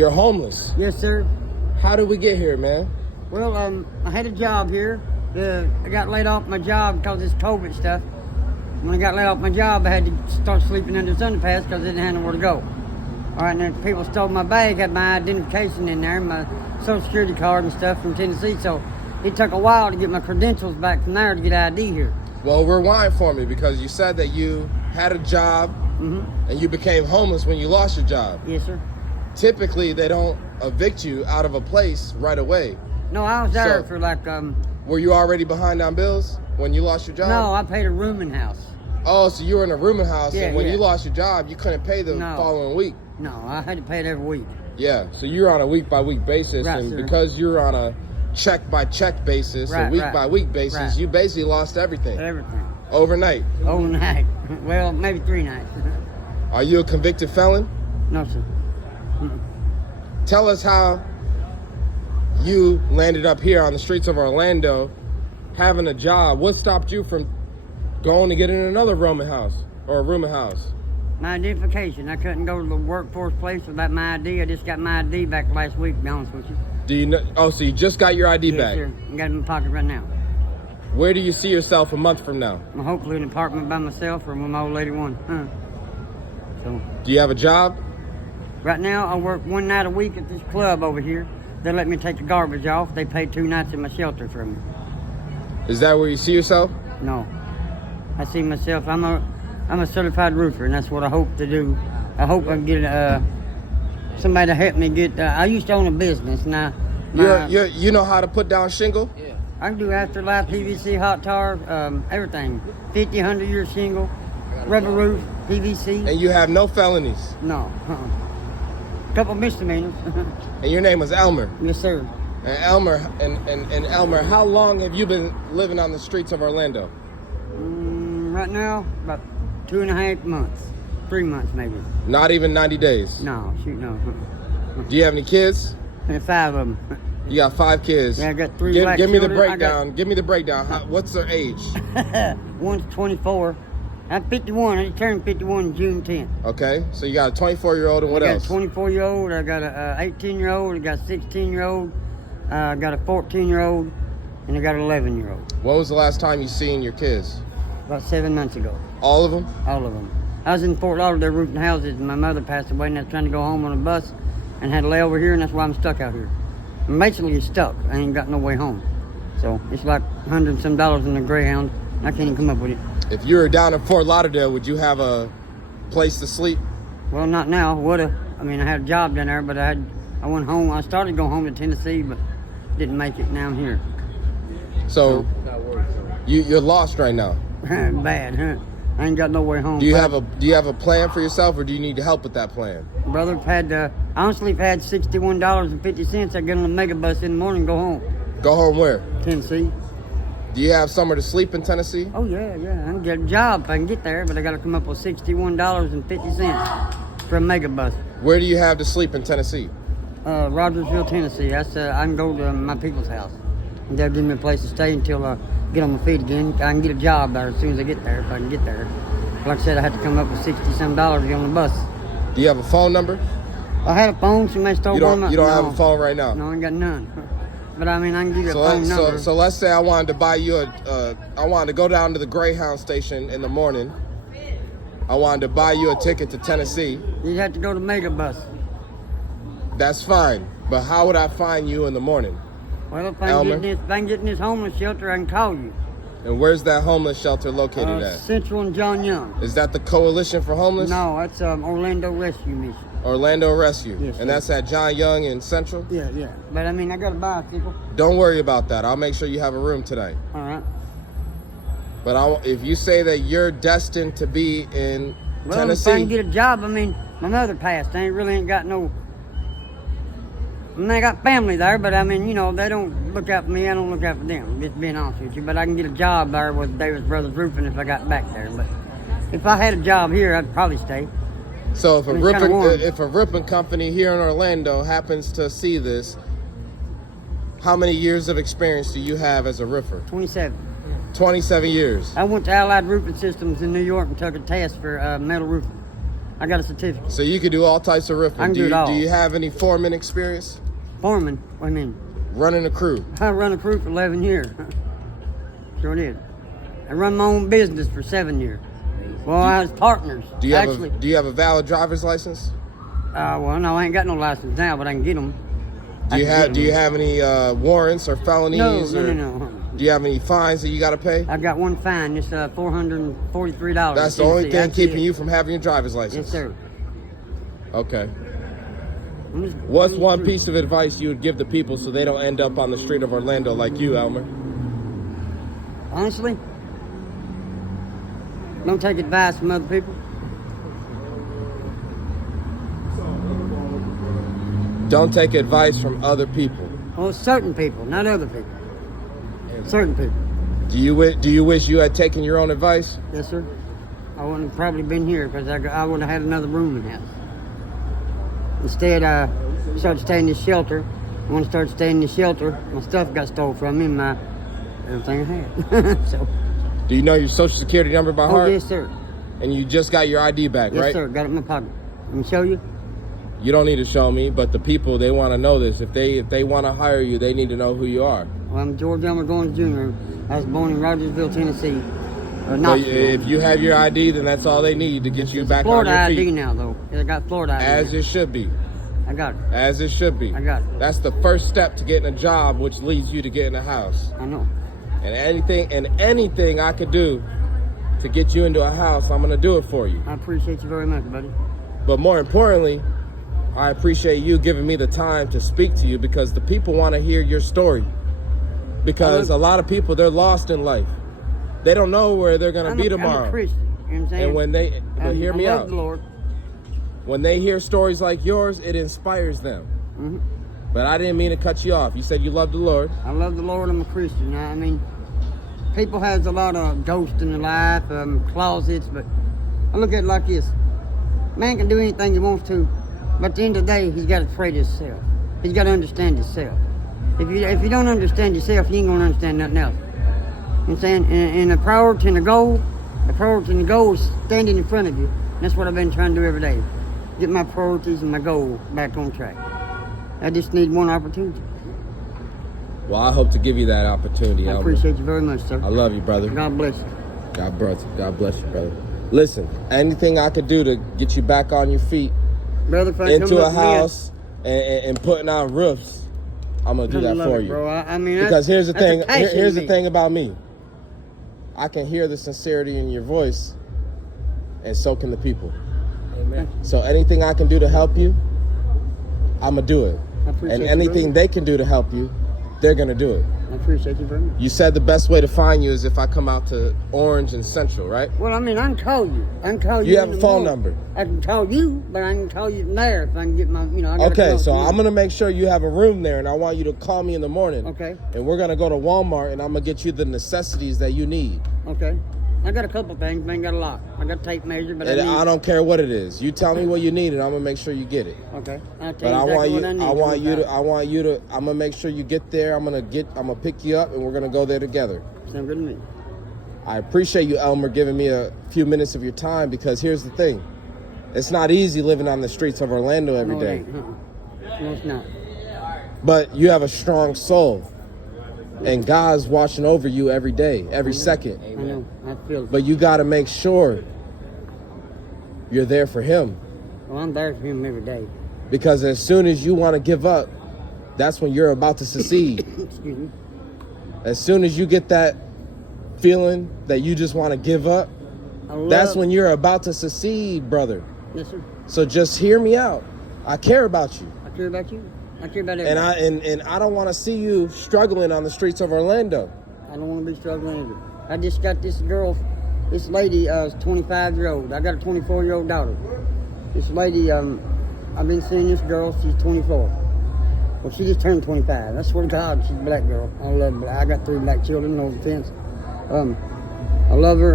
You're homeless. Yes, sir. How did we get here, man? Well, I had a job here. I got laid off my job because of this COVID stuff. When I got laid off my job, I had to start sleeping under this underpass because I didn't have nowhere to go. All right, and then people stole my bag, had my identification in there, my social security card and stuff from Tennessee. So it took a while to get my credentials back from there to get ID here. Well, rewind for me, because you said that you had a job and you became homeless when you lost your job. Yes, sir. Typically, they don't evict you out of a place right away. No, I was there for like... Were you already behind on bills when you lost your job? No, I paid a rooming house. Oh, so you were in a rooming house, Yeah, and when yeah. you lost your job, you couldn't pay the following week. No, I had to pay it every week. Yeah, so you're on a week-by-week basis, Right, and sir. because you're on a check-by-check basis, a week-by-week basis, you basically lost everything. Everything. Overnight. Overnight. Well, maybe 3 nights. Are you a convicted felon? No, sir. Tell us how you landed up here on the streets of Orlando having a job. What stopped you from going to get in another rooming house or a rooming house? My identification. I couldn't go to the workforce place without my ID. I just got my ID back last week, to be honest with you. Do you know? Oh, so you just got your ID back? Yes, sir. I got it in my pocket right now. Where do you see yourself a month from now? I'm hopefully in an apartment by myself or with my old lady one. So Do you have a job? right now, I work 1 night a week at this club over here. They let me take the garbage off. They pay 2 nights in my shelter for me. Is that where you see yourself? No, I see myself. I'm a certified roofer, and that's what I hope to do. I hope I can get somebody to help me get. I used to own a business. Now, you know how to put down shingle? yeah, I can do afterlife, PVC, hot tar, everything. 50, 100-year shingle, rubber roof, PVC. And you have no felonies? No. Couple misdemeanors. And your name was Elmer? Yes, sir. And Elmer, how long have you been living on the streets of Orlando? Right now, about 2.5 months. 3 months, maybe. Not even 90 days? No, shoot, no. Do you have any kids? And 5 of them. You got 5 kids. Yeah, I got 3 black Give me the children. breakdown. Give me the breakdown. What's their age? One's 24. I'm 51. I just turned 51 June 10th. Okay, so you got a 24-year-old and what else? I got a 24-year-old. I got a 18-year-old. I got a 16-year-old. I got a 14-year-old. And I got an 11-year-old. When was the last time you seen your kids? About 7 months ago. All of them? All of them. I was in Fort Lauderdale roofing houses, and my mother passed away, and I was trying to go home on a bus and had to lay over here, and that's why I'm stuck out here. I'm basically stuck. I ain't got no way home. So it's like $100 and some in the Greyhound. I can't even come up with it. If you were down in Fort Lauderdale, would you have a place to sleep? Well, not now. Would've. I mean, I had a job down there, but I went home. I started going home to Tennessee, but didn't make it. Now I'm here. So you're lost right now. Bad, huh? I ain't got no way home. Do you have a plan for yourself, or do you need help with that plan? Brother, I honestly had $61.50. I get on a mega bus in the morning and go home. Go home where? Tennessee. Do you have somewhere to sleep in Tennessee? Oh, yeah. I can get a job if I can get there, but I got to come up with $61.50 for a mega bus. Where do you have to sleep in Tennessee? Rogersville, Tennessee. That's I can go to my people's house. And they'll give me a place to stay until I get on my feet again. I can get a job there as soon as I get there, if I can get there. Like I said, I had to come up with $60-some to get on the bus. Do you have a phone number? I had a phone. Somebody stole one. You don't have a phone right now? No, I ain't got none. But I mean, I can give you a phone number. So let's say I wanted to buy you I wanted to go down to the Greyhound station in the morning. I wanted to buy you a ticket to Tennessee. You'd have to go to Megabus. That's fine, but how would I find you in the morning? Well, if I can get in this homeless shelter, I can call you. And where's that homeless shelter located at? Central and John Young. Is that the Coalition for Homeless? No, that's Orlando Rescue Mission. Orlando Rescue. Yes, and that's at John Young in Central? Yeah. But I mean, I got to buy people. Don't worry about that. I'll make sure you have a room tonight. All right. But if you say that you're destined to be in Tennessee. If I can get a job, I mean, my mother passed. I ain't got no... I mean, I got family there, but I mean, they don't look out for me. I don't look out for them, just being honest with you. But I can get a job there with Davis Brothers Roofing if I got back there. But if I had a job here, I'd probably stay. So if a roofing company here in Orlando happens to see this, how many years of experience do you have as a roofer? 27. 27 years. I went to Allied Roofing Systems in New York and took a test for metal roofing. I got a certificate. So you could do all types of roofing. I can do it all. Do you have any foreman experience? Foreman? What do you mean? Running a crew. I run a crew for 11 years. Sure did. I run my own business for 7 years. Well, I was partners. Do you have a valid driver's license? Well, no, I ain't got no license now, but I can get them. Do you have any warrants or felonies? No. Do you have any fines that you got to pay? I got one fine. It's $443. That's the only thing keeping you from having your driver's license? Yes, sir. Okay. What's one piece of advice you would give the people so they don't end up on the street of Orlando like you, Elmer? Honestly, don't take advice from other people. Don't take advice from other people. Well, certain people, not other people. Certain people. Do you wish you had taken your own advice? Yes, sir. I wouldn't have probably been here because I would have had another room in the house. Instead, I started staying in the shelter. When I started staying in the shelter, my stuff got stolen from me and everything I had. So. Do you know your social security number by heart? Oh, yes, sir. And you just got your ID back, right? Yes, sir. Got it in my pocket. Let me show you. You don't need to show me, but the people, they want to know this. If they want to hire you, they need to know who you are. Well, I'm George Elmer Goins Jr. I was born in Rogersville, Tennessee. So if you have your ID, then that's all they need to get you back on your feet. Florida ID now, though. I got Florida ID. As it should be. I got it. As it should be. I got it. That's the first step to getting a job, which leads you to getting a house. I know. And anything I could do to get you into a house, I'm gonna do it for you. I appreciate you very much, buddy. But more importantly, I appreciate you giving me the time to speak to you because the people want to hear your story. Because a lot of people, they're lost in life. They don't know where they're going to be tomorrow. I'm a Christian, you know what I'm saying? And when they, hear me I out. love the Lord. When they hear stories like yours, it inspires them. Mm-hmm. But I didn't mean to cut you off. You said you love the Lord. I love the Lord. I'm a Christian. I mean, people has a lot of ghosts in their life, closets, but I look at it like this. Man can do anything he wants to, but at the end of the day, he's got to afraid himself. He's got to understand himself. If you don't understand yourself, you ain't going to understand nothing else. You know what I'm saying? And the priority and the goal is standing in front of you. And that's what I've been trying to do every day. Get my priorities and my goal back on track. I just need one opportunity. Well, I hope to give you that opportunity, I Elmer. appreciate you very much, sir. I love you, brother. God bless you. God bless you, brother. Listen, anything I could do to get you back on your feet, brother, into a house and putting on roofs, I'm gonna do that for you, bro. I mean, because here's the thing. Here's the thing about me. I can hear the sincerity in your voice, and so can the people. Amen. So anything I can do to help you, I'm gonna do it. And anything they can do to help you, they're gonna do it. I appreciate you very much. You said the best way to find you is if I come out to Orange and Central, right? Well, I mean, I can call you. You have a phone number. I can call you, but I can call you from there if I can get my, I got okay, so I'm going to make sure you have a room there, and I want you to call me in the morning. Okay. And we're going to go to Walmart, and I'm going to get you the necessities that you need. Okay. I got a couple things, but I ain't got a lot. I got tape measure, but I don't care what it is. You tell me what you need, and I'm going to make sure you get it. Okay. I'm going to make sure you get there. I'm going to pick you up, and we're going to go there together. Sound good to me. I appreciate you, Elmer, giving me a few minutes of your time, because here's the thing. It's not easy living on the streets of Orlando every day. No, it's not. But you have a strong soul. And God's watching over you every day, every second. I know. I feel it. But you got to make sure you're there for Him. Well, I'm there for Him every day. Because as soon as you want to give up, that's when you're about to succeed. Excuse me. As soon as you get that feeling that you just want to give up, that's when you're about to succeed, brother. Yes, sir. So just hear me out. I care about you. I care about you. I care about everybody. And I don't want to see you struggling on the streets of Orlando. I don't want to be struggling either. I just got this lady is 25 years old. I got a 24-year-old daughter. This lady, I've been seeing this girl, she's 24. Well, she just turned 25. I swear to God, she's a black girl. I love black. I got 3 black children, no offense. I love her.